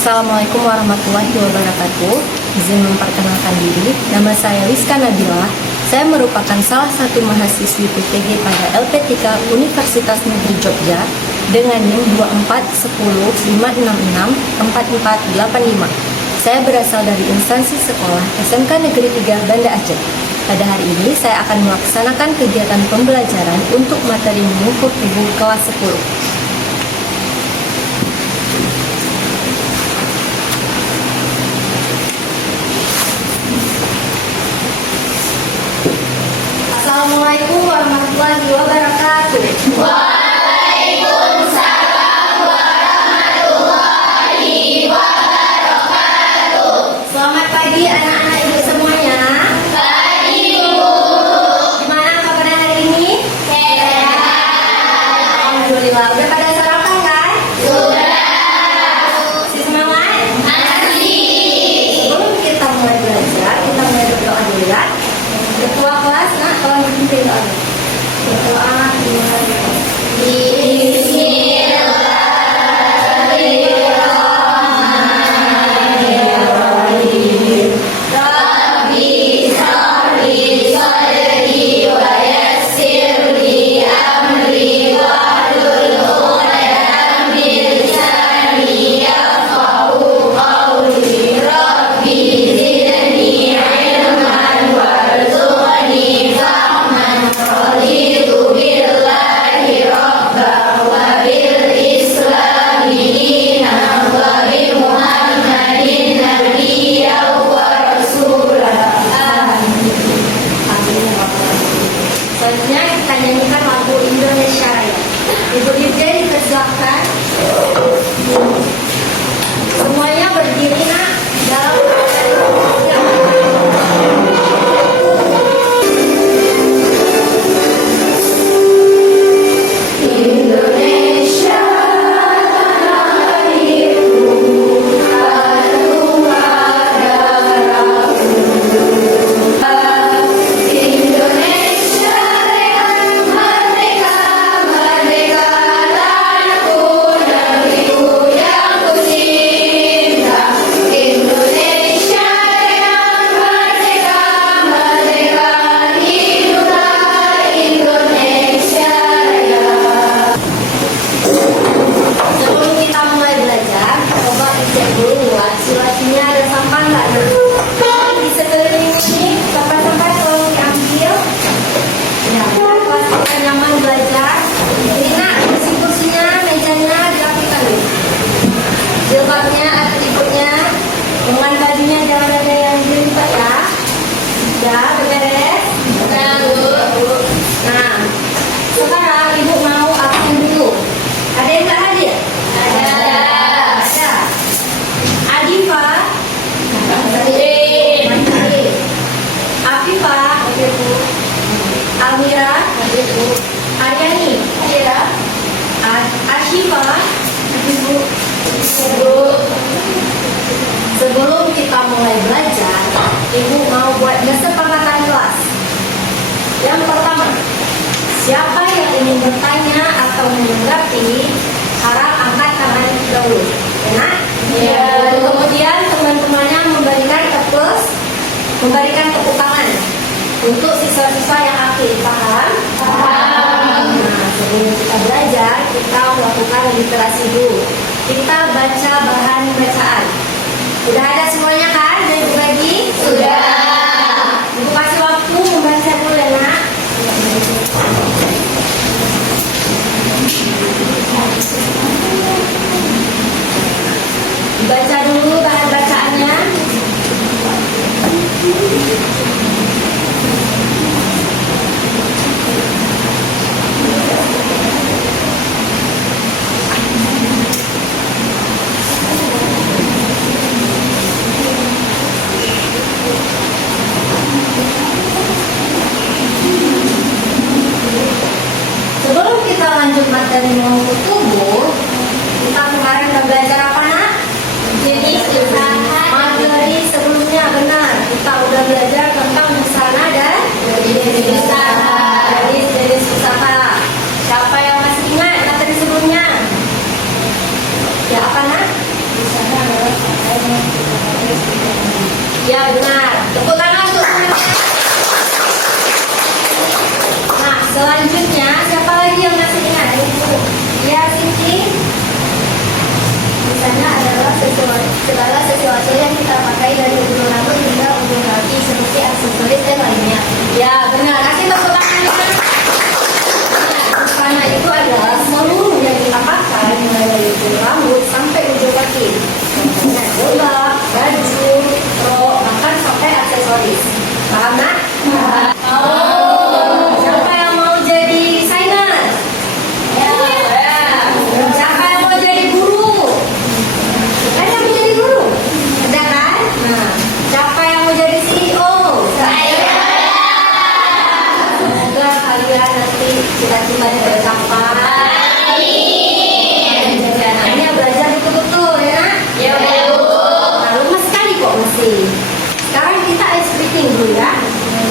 Assalamualaikum warahmatullahi wabarakatuh. Izin memperkenalkan diri, nama saya Rizka Nabila. Saya merupakan salah satu mahasiswi PTG pada LP3 Universitas Negeri Jogja dengan NIM 24105664485. Saya berasal dari instansi sekolah SMK Negeri 3 Banda Aceh. Pada hari ini saya akan melaksanakan kegiatan pembelajaran untuk materi mengukur tubuh kelas 10. Assalamualaikum warahmatullahi wabarakatuh. Waalaikumsalam warahmatullahi wabarakatuh. Selamat pagi anak-anak ibu semuanya. Pagi Bu. Gimana kabarnya hari ini? Sehat. Alhamdulillah. Udah pada sarapan kan? Sudah. Masih semangat? Masih. Sebelum kita mulai belajar, kita mulai berdoa dulu ya. Ketua kelas, nah tolong dipimpin doa. Berdoa dimulai. Bismillahirrahmanirrahim. Rabbi shrahli sadri wa yassir li amri wahlul 'uqdatam min lisani yafqahu qawli. Rabbi zidni ilman warzuqni fahman. Raditu billahi rabban wa bil islami dinan wa bi Muhammadin nabiyyan wa rasulah. Amin. Selanjutnya kita nyanyikan lagu Indonesia Raya. Ibu Dirjen dipersilakan. Semuanya berdiri nak dalam keadaan Indonesia tanah airku, tanah darahku. Indonesia merdeka, merdeka tanahku, negeriku yang ku cinta. Indonesia merdeka, merdeka, hiduplah Indonesia Raya. Sebelum kita mulai belajar, coba dicek dulu situasinya ada sampah nggak? Di sekeliling ini sampah-sampah tolong diambil. Ya, pastikan nyaman belajar. Jadi nak, kursi-kursinya, mejanya dirapikan dulu. Jilbabnya ada ikutnya, dengan bajunya jangan ada yang dilipat ya. Ya, beres. Nah, Bu. Nah, sekarang ibu mau absen dulu. Ada yang nggak hadir? Ada. Ada. Adifa. Hadir. Afifa. Almira. Aryani. Ashifa. Bu. Sebelum kita mulai belajar, ibu mau buat kesepakatan kelas. Yang pertama, siapa yang ingin bertanya atau menanggapi, harap angkat tangan dahulu. Enak? Ya. Lalu kemudian teman-temannya memberikan tepuk tangan untuk siswa-siswa yang aktif. Paham? Paham. Nah, sebelum kita belajar, kita melakukan literasi dulu. Kita baca bahan bacaan. Sudah ada semuanya kan? Dari ibu lagi? Sudah. Ibu kasih waktu membaca dulu ya nak. Baca dulu bahan bacaannya. Sebelum kita lanjut materi mengukur tubuh, kita kemarin udah belajar apa nak? Jenis usaha. Materi sebelumnya benar. Kita udah belajar tentang busana dan Jenis usaha. jenis usaha. Siapa yang masih ingat materi sebelumnya? Ya apa nak? Usaha benar. Tepuk tangan untuk semuanya. Nah, selanjutnya siapa lagi yang masih ingat? Ibu. Ya, Siti. Misalnya adalah segala sesuatu yang kita pakai dari ujung rambut hingga ujung kaki seperti aksesoris dan lainnya. Ya, benar. Kasih tepuk tangan. Karena itu adalah seluruh yang kita pakai mulai dari ujung rambut sampai ujung kaki. Nah, bola, baju, rok, bahkan sampai aksesoris. Paham nak? Siapa yang mau jadi desainer? Ya. Siapa yang mau jadi guru? Ada yang mau jadi guru? Ada kan? Nah, siapa yang mau jadi CEO? Saya. Semoga kalian nanti cita-citanya tercapai. Jadi anaknya belajar betul-betul ya nak? Ya. Nah, lemes sekali kok masih. Sekarang kita ice breathing dulu ya.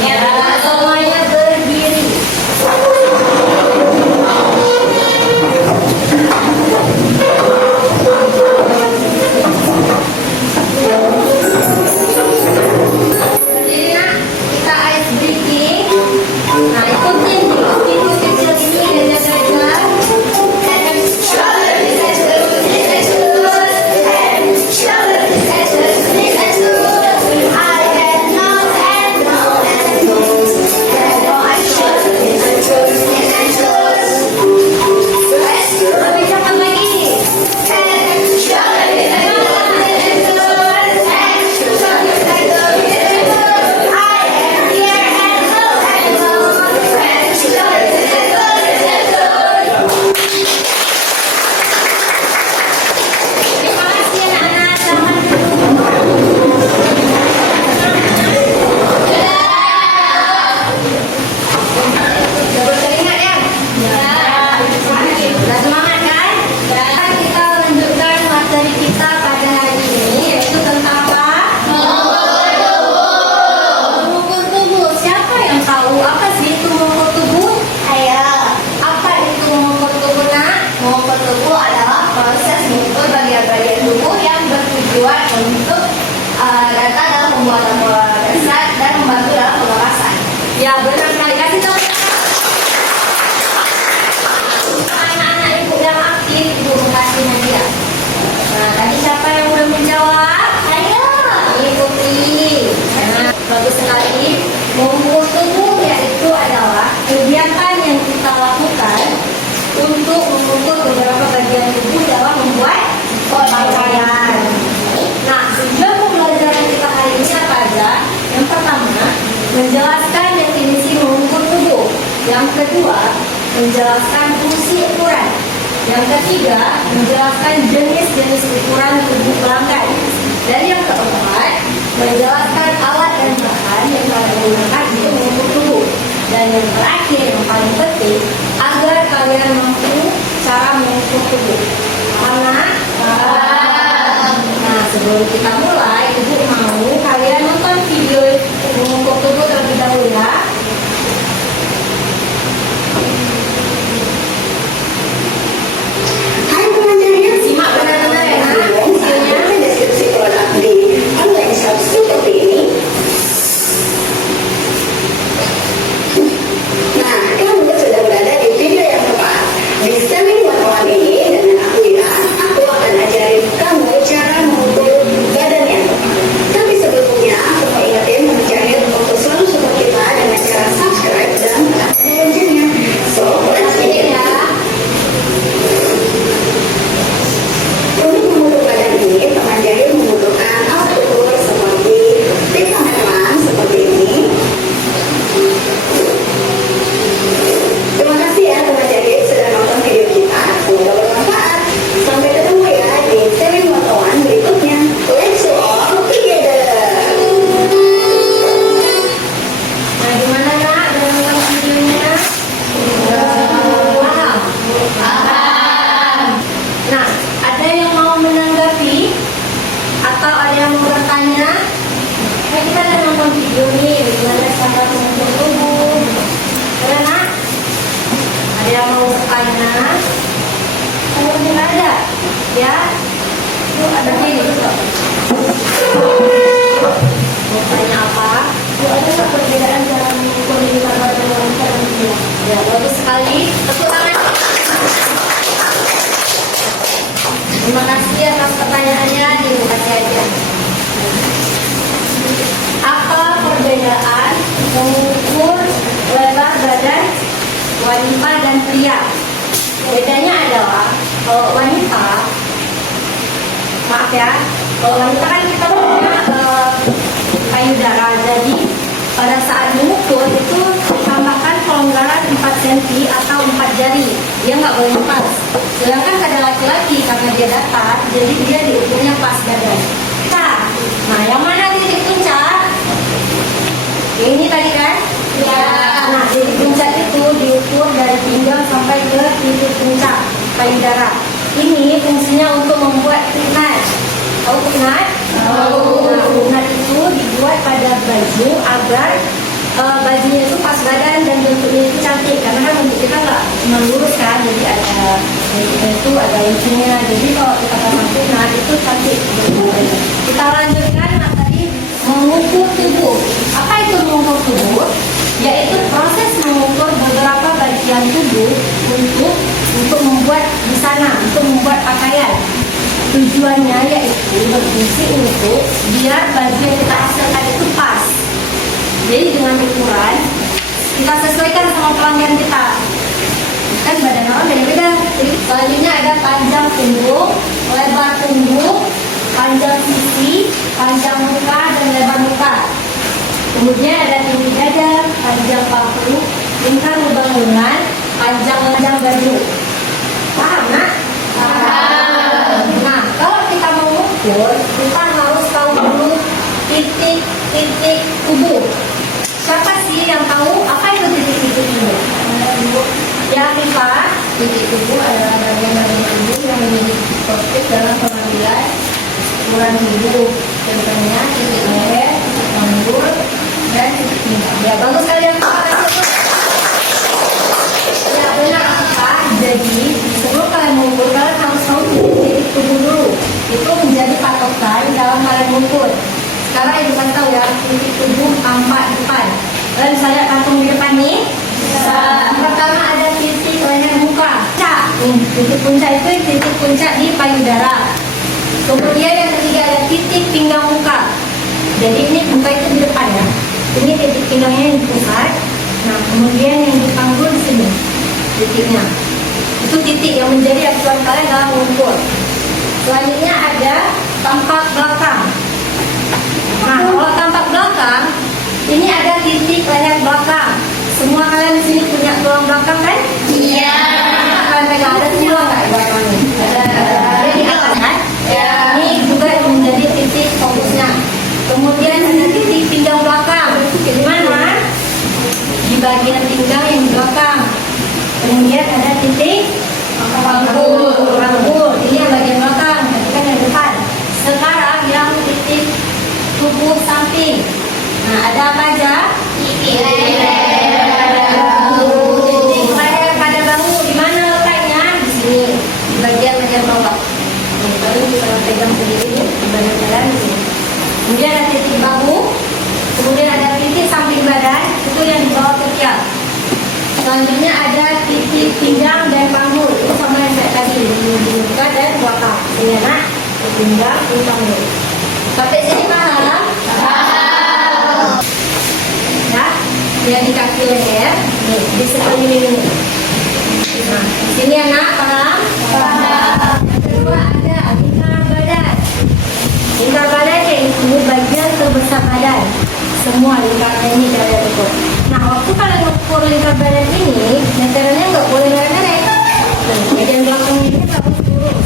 Ya. Semuanya berdiri. Berdiri nak. Kita ice breathing. Nah, ikutin pintu kecil ini dan jaga-jaga. Lebih cepat lagi. Terima kasih anak-anak. Selamat Udah berkeringat ya? Udah semangat kan? Dan kita lanjutkan materi kita pada hari ini, yaitu tentang apa? Mengukur tubuh. Siapa yang tahu apa sih itu mengukur tubuh? Ayo. Apa itu mengukur tubuh nak? Mengukur tubuh adalah proses mengukur bagian-bagian tubuh yang bertujuan untuk data dalam pembuatan pola dasar dan membantu dalam pengawasan. Ya benar sekali. Kasih tahu anak-anak ibu yang aktif, ibu kasih hadiah. Nah, tadi siapa yang udah menjawab? Ayo. Ikuti. Nah, bagus sekali. Mengukur tubuh yaitu adalah kegiatan yang kita lakukan untuk mengukur beberapa bagian tubuh dalam membuat pakaian. Nah, tujuan pembelajaran kita hari ini apa aja? Yang pertama, menjelaskan definisi mengukur tubuh. Yang kedua, menjelaskan fungsi ukuran. Yang ketiga, menjelaskan jenis-jenis ukuran tubuh pelanggan. Dan yang keempat, menjelaskan alat dan bahan yang kalian gunakan untuk mengukur tubuh. Dan yang terakhir, yang paling penting, agar kalian mampu cara mengukur tubuh. Karena nah, sebelum kita mulai, ibu mau kalian nonton video mengukur tubuh terlebih dahulu ya. Hai pengajarnya, Simak benar-benar ya nak videonya. ada deskripsi produk di online shop seperti ini. Nah, kamu sudah berada di video yang tepat. Di Selling Wartawan ini dengan aku Ira, aku akan ajarin kamu cara mengukur badan yang tepat. Tapi sebelumnya, aku mau ingetin menjahit untuk selalu support kita dengan cara subscribe dan tekan loncengnya. So, let's begin. Ya. Untuk mengukur badan ini, pengajar membutuhkan alat ukur seperti tiktometron seperti ini. Terima kasih ya pengajar sudah nonton video kita. Semoga bermanfaat. Sampai ketemu ya di seri wartawan berikutnya. Let's all together. Nah, gimana nak dengan nonton videonya? Paham? Nah, ada yang mau menanggapi atau ada yang mau bertanya? Nah, kita udah nonton video nih, bagaimana cara mengukur tubuh. Ada nak? Ada yang mau bertanya? Kalau tidak ada, ya? Yuk, ada ini. Mau tanya apa? Ada nggak perbedaan cara mengukur lingkar badan wanita dan pria? Ya, bagus sekali. Tepuk tangan. Terima kasih atas pertanyaannya, dikasih aja. Apa perbedaan mengukur lebar badan wanita dan pria? Bedanya adalah kalau wanita, maaf ya, kalau wanita kan kita punya payudara, jadi pada saat mengukur itu ditambahkan kelonggaran 4 cm atau 4 jari, dia nggak boleh lepas. Sedangkan pada laki-laki karena dia datar, jadi dia diukurnya pas badan. Nah, yang mana titik puncak? Ini tadi kan? Ya. Nah, titik puncak itu diukur dari pinggang sampai ke titik puncak payudara. Ini fungsinya untuk membuat knot. Tahu knot? Tahu. Nah, knot itu dibuat pada baju agar bajunya itu pas badan dan bentuknya itu cantik. Karena kan bentuk kita nggak cuma lurus kan, jadi ada itu ada ujungnya. Jadi kalau kita pasang knot itu cantik bentuknya. Kita lanjutkan tadi mengukur tubuh. Apa itu mengukur tubuh? Yaitu proses mengukur beberapa bagian tubuh untuk membuat busana, untuk membuat pakaian. Tujuannya yaitu berfungsi untuk biar baju yang kita hasilkan itu pas. Jadi dengan ukuran kita sesuaikan sama pelanggan kita. Kan badan orang beda-beda. Jadi selanjutnya ada panjang punggung, lebar punggung, panjang sisi, panjang muka dan lebar muka. Kemudian ada tinggi dada, panjang paku, lingkar lubang lengan, panjang baju. Paham, nak? Paham. Nah, kalau kita mau mengukur, kita harus tahu dulu titik-titik tubuh. Siapa sih yang tahu apa itu titik-titik tubuh? Ya, Rifa, titik tubuh adalah bagian-bagian tubuh yang memiliki positif dalam pengambilan ukuran tubuh. Contohnya titik leher, titik panggul, dan titik pinggang. Ya, bagus kalian. Ya, benar apa? Jadi, sebelum kalian mengukur, kalian harus tahu titik tubuh dulu. Itu menjadi patokan dalam kalian mengukur. Sekarang ibu kasih tahu ya, titik tubuh tampak depan. Kalian bisa lihat kantung di depan nih? Bisa. Pertama ada titik leher muka. Titik puncak itu titik puncak di payudara. Kemudian yang ketiga ada titik pinggang muka. Jadi ini muka itu di depan ya. Ini titik pinggangnya yang di pusat. Nah, kemudian yang di panggul di sini titiknya. Itu titik yang menjadi acuan kalian dalam mengukur. Selanjutnya ada tampak belakang. Nah, kalau tampak belakang, ini ada titik leher belakang. Semua kalian di sini punya tulang belakang kan? Iya. Kalian pegang ada tulang nggak di belakangnya? Ada. Ada di atas kan? Ya. Ini juga yang menjadi titik fokusnya. Kemudian ada titik pinggang belakang. Di mana? Di bagian pinggang yang di belakang. Kemudian ada titik panggul. Ini yang bagian belakang. Tadi kan yang depan. Sekarang yang titik tubuh samping. Nah, ada apa aja? Titik leher pada bahu. Di mana letaknya? Di sini. Di bagian bawah. Nih, kalian bisa pegang sendiri di badan kalian di sini. Kemudian ada titik bahu. Kemudian ada titik samping badan. Itu yang di bawah ketiak. Selanjutnya ada titik pinggang dan panggul. Itu sama yang saya tadi, di muka dan belakang. Ini nak, pinggang, ini panggul. Sampai sini paham? Paham. Ya, yang di kaki leher, nih, di sekeliling ini. Nah, sini anak, paham? Paham. Yang kedua ada lingkar badan. Lingkar badan yaitu bagian terbesar badan. Semua lingkarnya ini kalian ukur. Nah, waktu kalian ukur lingkar badan ini, meterannya nggak boleh merek-merek. Bagian belakangnya ini harus lurus.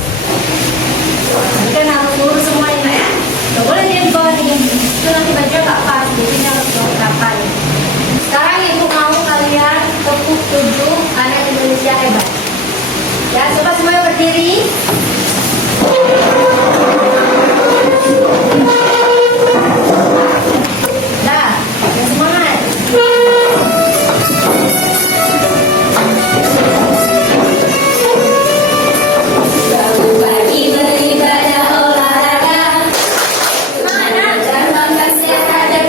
Ini kan harus lurus semuanya ya. Nggak boleh dia di bawah ini. Itu nanti bajunya nggak pas. Jadi harus berapa. Sekarang ibu mau kalian tepuk tujuh anak Indonesia hebat. Ya, coba semuanya berdiri. Dah, yang semangat. Bagi beribadah olahraga, semangat dan bangga sehat dan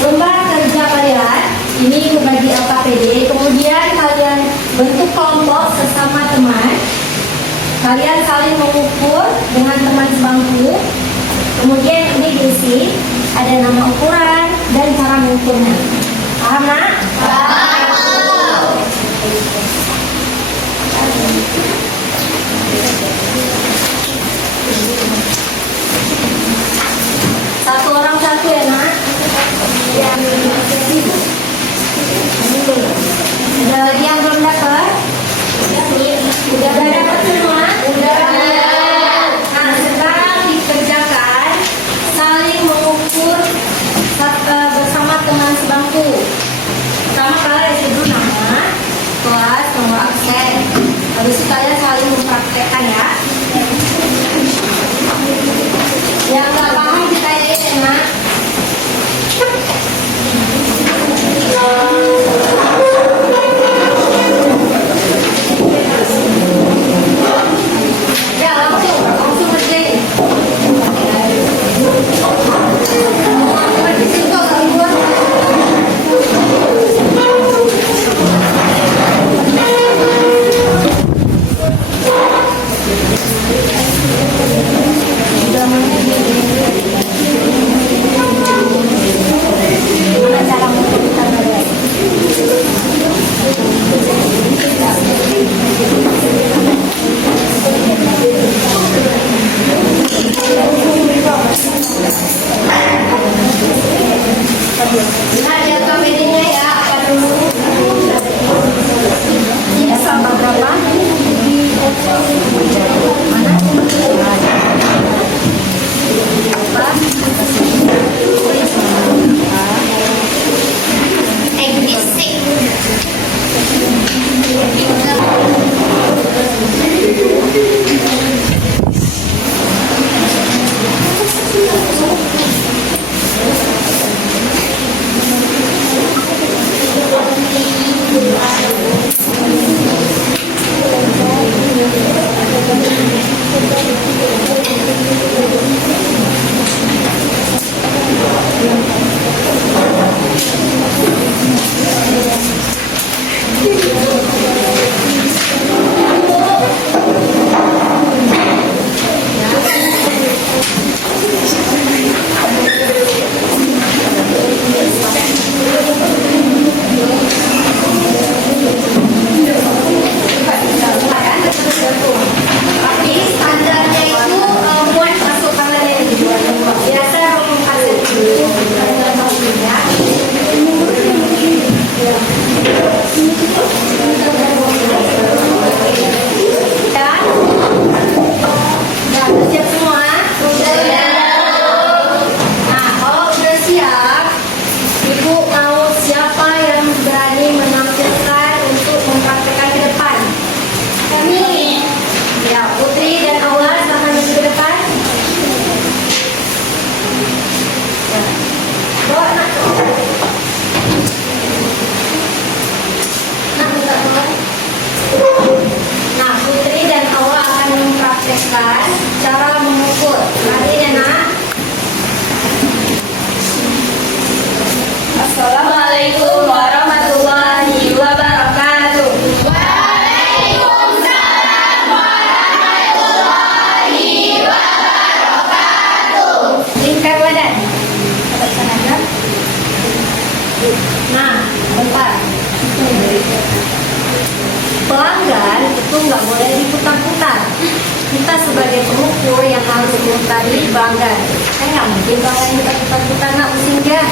lembar kerja kalian ini membagi LKPD, kemudian kalian bentuk kelompok sesama teman. Kalian saling mengukur dengan teman sebangku. Kemudian ini diisi, ada nama ukuran dan cara mengukurnya. Paham nak? Satu orang satu ya nak? Ya. Ada lagi yang belum dapat? Udah dapat semua? Udah. Nah, sekarang dikerjakan saling mengukur bersama teman sebangku. Pertama kalian isi dulu nama, kelas, nomor absen. Habis itu kalian saling mempraktekkan ya. Yang nggak paham ditanyain ya nak. Ya langsung kerjain. Gimana cara mengumpulkan kalian? Nah, ada LKPD-nya ya, apa dulu? Ini sama berapa? Mana? Cara mengukur. Lagi ya nak. Assalamualaikum warahmatullahi wabarakatuh. Waalaikumsalam warahmatullahi wabarakatuh. Lingkar badan. Nah, bentar. Pelanggan itu nggak boleh diputar-putar. Kita sebagai pengukur yang harus mengutari pelanggan. Saya nggak mungkin pelanggan kita putar-putar, nak pusing dia.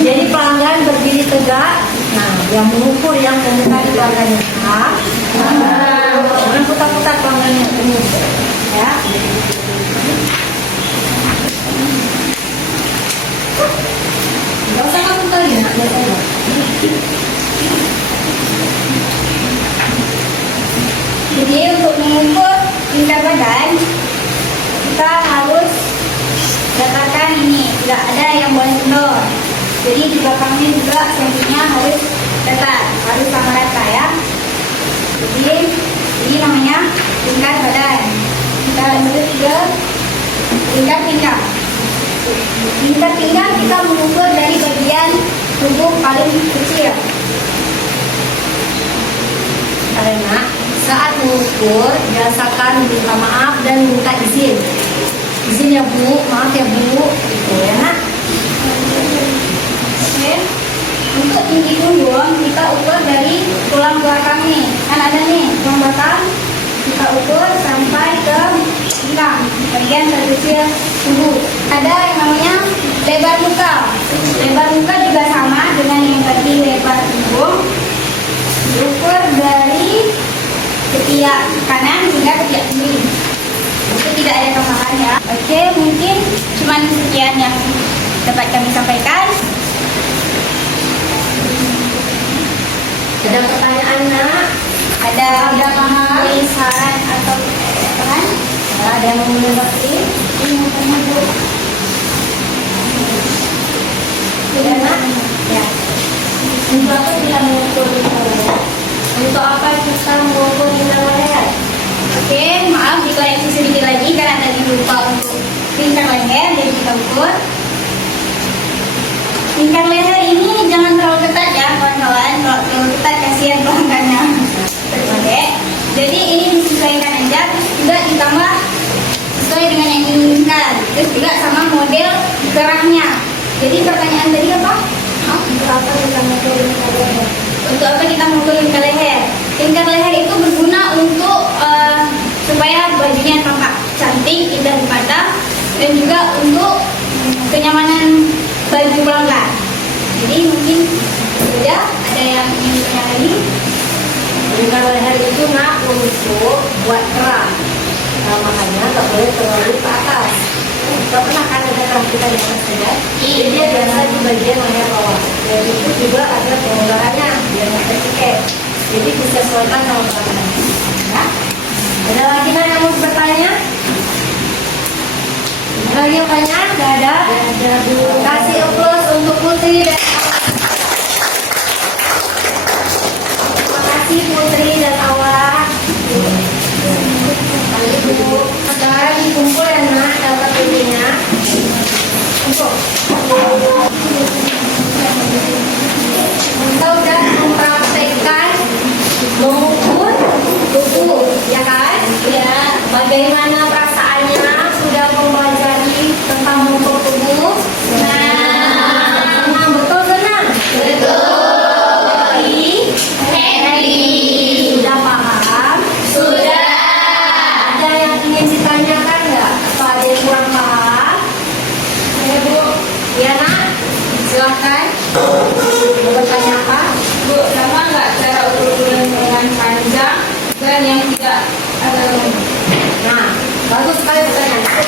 Jadi pelanggan berdiri tegak. Nah, yang mengukur yang mengutari pelanggannya. Jangan putar-putar pelanggannya. Ya. Nggak usah kamu tadi, nak lihat aja. Jadi untuk mengukur tingkat badan kita harus dapatkan ini, tidak ada yang boleh kendor. Jadi di belakangnya juga sampingnya harus datar, harus sama rata ya. Jadi ini namanya tingkat badan. Kita lanjut ke tingkat pinggang. Tingkat pinggang kita mengukur dari bagian tubuh paling kecil? Karena saat mengukur biasakan minta maaf dan minta izin. Izin ya Bu, maaf ya Bu, gitu ya nak. Oke. Untuk tinggi punggung kita ukur dari tulang belakang nih. Kan ada nih tulang belakang. Kita ukur sampai ke pinggang, bagian terkecil tubuh. Ada yang namanya lebar muka. Lebar muka juga sama dengan yang tadi lebar punggung. Diukur dari ketiak kanan hingga ketiak kiri. Itu tidak ada tambahan ya. Oke, mungkin cuman sekian yang dapat kami sampaikan. Ada pertanyaan nak? Ada paham? saran atau tambahan? Ada yang mau mengerti? Sudah nak? Ya. Untuk apa kita mengukur lingkar leher? Untuk apa kita mengukur lingkar leher? Oke, maaf dikoreksi sedikit lagi karena tadi lupa untuk lingkar leher, jadi kita ukur. Lingkar leher ini jangan terlalu ketat ya kawan-kawan. Kalau terlalu ketat kasihan pelanggannya. Oke, jadi ini disesuaikan aja, terus juga ditambah sesuai dengan yang diinginkan. Terus juga sama model geraknya. Jadi pertanyaan tadi apa? Untuk apa kita mengukur lingkar leher? Untuk apa kita mengukur lingkar leher? Lingkar leher itu berguna untuk supaya bajunya tampak cantik, indah dipandang, dan juga untuk kenyamanan baju pelanggan. Jadi mungkin sudah ada yang ingin tanya lagi? Lingkar leher itu nak untuk buat kerak. Nah, makanya nggak boleh terlalu ke atas. Gak pernah kan ada kerak kita di atas saja. Jadi dia biasa di bagian leher bawah. Dan itu juga ada pelonggarannya biar nggak tercekek. Jadi disesuaikan sama pelanggan. Ya. Ada lagi nak yang mau bertanya? Ada lagi yang tanya? Nggak ada? Ada Bu. Kasih aplaus untuk Putri dan terima kasih Putri dan Awak. Ibu, sekarang dikumpul ya nak dapat ininya. Untuk kita udah mempraktekkan mengukur tubuh, ya kan? Ya. Bagaimana perasaannya? Sudah mempelajari tentang mengukur tubuh? Senang, betul senang? Betul. Happy. Sudah paham? Sudah. Ada yang ingin ditanyakan nggak? Atau ada yang kurang paham? Ya Bu, ya nak, silahkan. Mau bertanya apa? Bu, sama nggak cara ukur-ukuran dengan panjang dan yang tidak ada lembut? Nah, bagus sekali pertanyaan.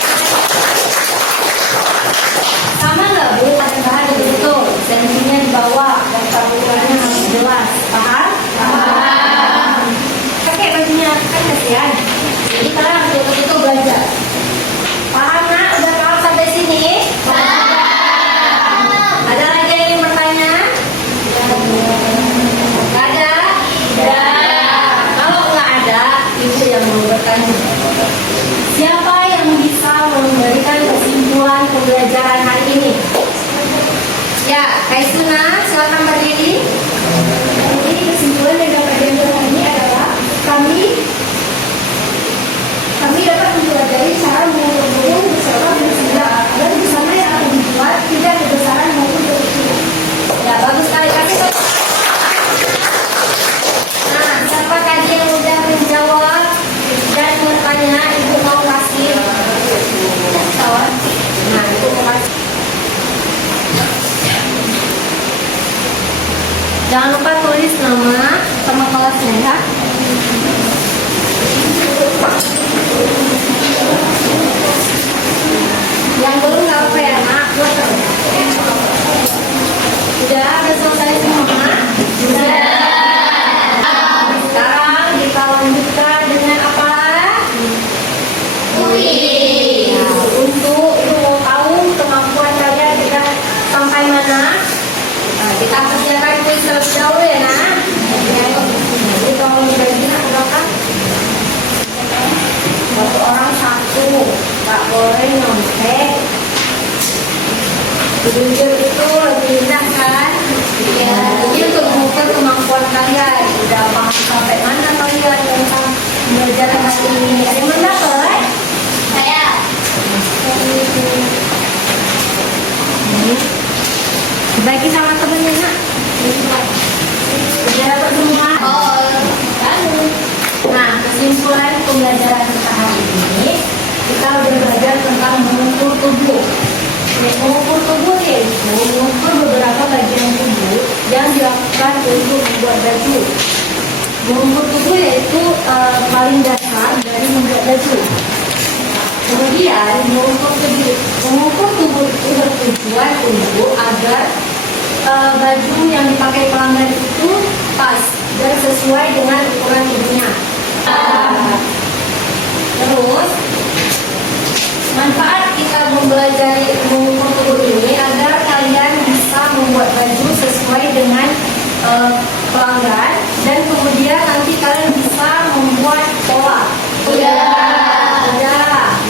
Sama nggak Bu? Ada bahan betul, sentinya di bawah dan ukurannya harus jelas. Paham? Paham. Pakai bajunya kan kasihan. Jadi kalian harus betul-betul belajar. Paham nak? Udah paham sampai sini? Paham. Ada lagi yang ingin bertanya? Nggak ada? Tidak. Kalau nggak ada, itu yang mau bertanya. Siapa yang bisa memberikan kesimpulan pembelajaran hari ini? Ya, Kaisuna, silakan berdiri. Jadi kesimpulan yang dapat diambil hari ini adalah kami dapat mempelajari cara mengukur tubuh beserta bersila dan busana yang akan dibuat tidak ada besaran maupun berukuran. Ya, bagus sekali kasih. Nah, siapa tadi yang sudah menjawab dan bertanya? Ibu mau kasih kawan. Nah, ibu mau kasih. Jangan lupa tulis nama sama kelasnya ya. Yang belum nggak apa ya nak. Sudah selesai semua? Sudah. Sekarang kita lanjutkan dengan apa? Kuis. Nah, untuk ibu mau tahu kemampuan kalian sudah sampai mana? Nah, kita kerjakan kuis terlebih dahulu ya nak. Jadi kalau bagi nak berapa? Satu orang satu, nggak boleh nyontek. Jujur itu lebih indah kan? kemampuan kalian. Udah paham sampai mana kalian tentang belajar hari ini? Ada yang mendapat? Saya. Bagi sama temennya nak. Udah dapat semua? Nah, kesimpulan pembelajaran kita hari ini, kita udah belajar tentang mengukur tubuh. Mengukur tubuh yaitu mengukur beberapa bagian tubuh yang dilakukan untuk membuat baju. Mengukur tubuh yaitu paling dasar dari membuat baju. Kemudian mengukur tubuh itu bertujuan untuk agar baju yang dipakai pelanggan itu pas dan sesuai dengan ukuran tubuhnya. Terus manfaat kita mempelajari mengukur tubuh ini agar kalian bisa membuat baju sesuai dengan pelanggan dan kemudian nanti kalian bisa membuat pola.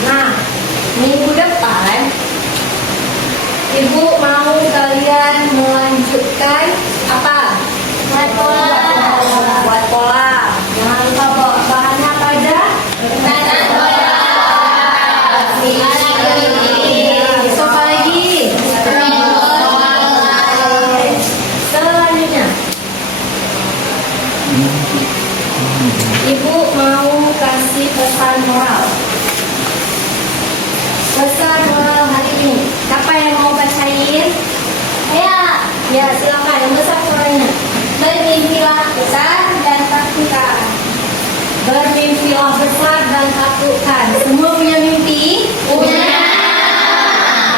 Nah, minggu depan Ibu mau kalian melanjutkan apa? Buat pola. Jangan lupa bawa bahannya apa aja? Besok apa lagi? Selanjutnya Ibu mau kasih pesan moral. Pesan moral hari ini. Siapa yang mau bacain? Ya, silakan. Yang besar suaranya. Bermimpilah besar dan takutkan. Bermimpilah besar dan takutkan. Semua punya mimpi? Punya.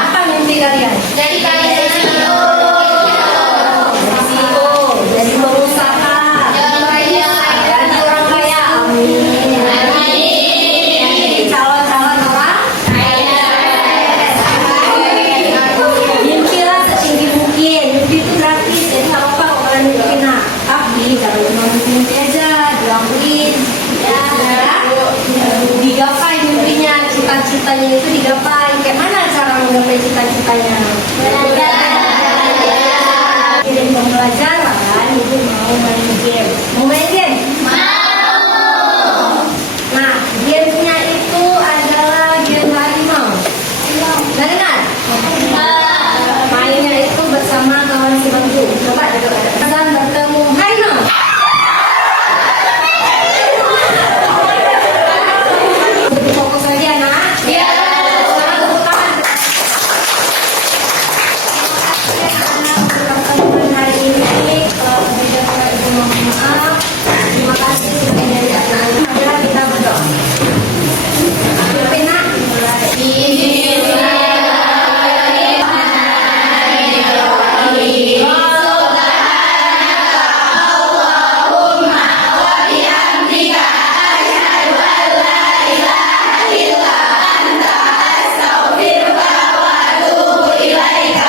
Apa mimpi kalian? Jadi kalian CEO. CEO, jadi pengusaha. Jadi orang kaya. Amin. Jadi calon-calon orang mimpilah setinggi mungkin. Mimpi itu gratis, jadi nggak apa-apa kalau kalian mimpi nak. Tapi jangan cuma mimpi aja, dilakuin. Ya. Digapai mimpinya, cita-citanya itu digapai. Kayak mana cara menggapai cita-citanya? Jadi pembelajaran, Ibu mau main game. Mau main game? Nah, gamenya itu adalah game harimau. Nggak kenal? Mainnya itu bersama kawan sebangku. Coba dan bertemu harimau. Lebih fokus lagi anak. Sekarang tepuk tangan. Pertemuan hari ini beda kurang Ibu mohon maaf. Terima kasih sudah jadi acara. Adalah kita berdoa. Pena.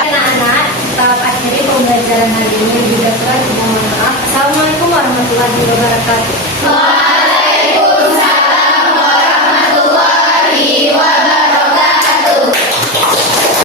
Anak-anak, kita akhiri pembelajaran hari ini. Bila kurang, mohon maaf. Assalamualaikum warahmatullahi wabarakatuh.